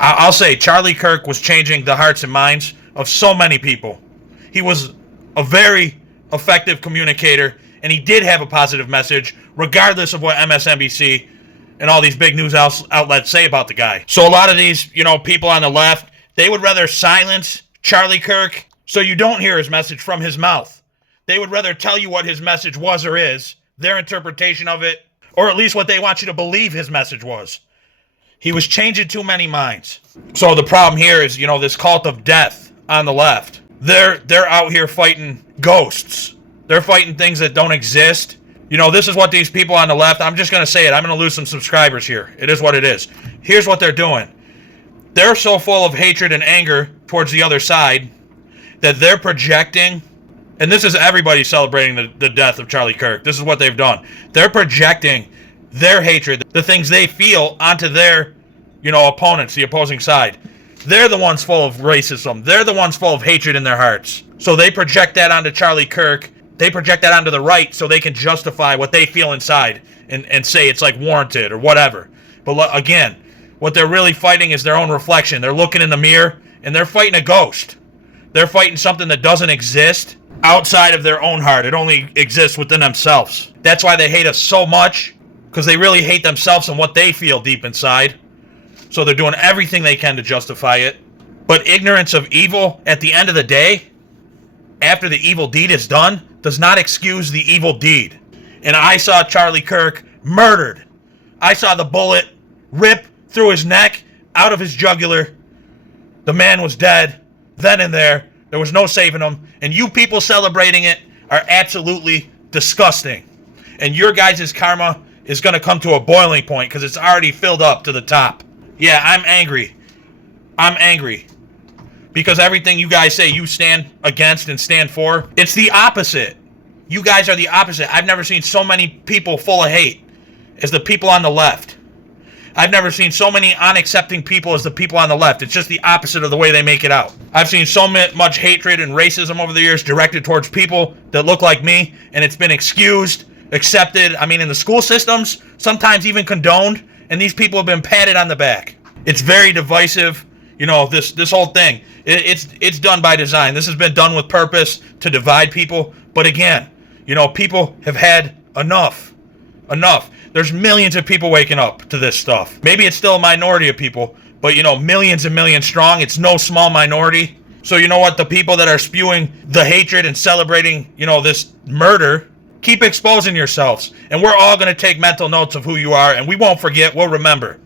I'll say Charlie Kirk was changing the hearts and minds of so many people. He was a very effective communicator, and he did have a positive message, regardless of what MSNBC and all these big news outlets say about the guy. So a lot of these, people on the left, they would rather silence Charlie Kirk so you don't hear his message from his mouth. They would rather tell you what his message was or is, their interpretation of it, or at least what they want you to believe his message was. He was changing too many minds. So the problem here is, this cult of death on the left. They're out here fighting ghosts. They're fighting things that don't exist. This is what these people on the left, I'm just going to say it. I'm going to lose some subscribers here. It is what it is. Here's what they're doing. They're so full of hatred and anger towards the other side that they're projecting, and this is everybody celebrating the death of Charlie Kirk. This is what they've done. They're projecting their hatred, the things they feel, onto their, opponents, the opposing side. They're the ones full of racism. They're the ones full of hatred in their hearts. So they project that onto Charlie Kirk. They project that onto the right so they can justify what they feel inside and say it's like warranted or whatever. But again, what they're really fighting is their own reflection. They're looking in the mirror and they're fighting a ghost. They're fighting something that doesn't exist outside of their own heart. It only exists within themselves. That's why they hate us so much, because they really hate themselves and what they feel deep inside. So they're doing everything they can to justify it. But ignorance of evil, at the end of the day, after the evil deed is done, does not excuse the evil deed. And I saw Charlie Kirk murdered. I saw the bullet rip through his neck, out of his jugular. The man was dead, then and there. There was no saving him. And you people celebrating it are absolutely disgusting. And your guys' karma is going to come to a boiling point because it's already filled up to the top. Yeah, I'm angry. I'm angry. Because everything you guys say you stand against and stand for, it's the opposite. You guys are the opposite. I've never seen so many people full of hate as the people on the left. I've never seen so many unaccepting people as the people on the left. It's just the opposite of the way they make it out. I've seen so much hatred and racism over the years directed towards people that look like me, and it's been excused, accepted. I mean, in the school systems, sometimes even condoned, and these people have been patted on the back. It's very divisive. This whole thing, it's done by design. This has been done with purpose to divide people. But again, people have had enough. There's millions of people waking up to this stuff. Maybe it's still a minority of people, but millions and millions strong. It's no small minority. So you know what? The people that are spewing the hatred and celebrating, this murder, keep exposing yourselves. And we're all going to take mental notes of who you are, and we won't forget. We'll remember.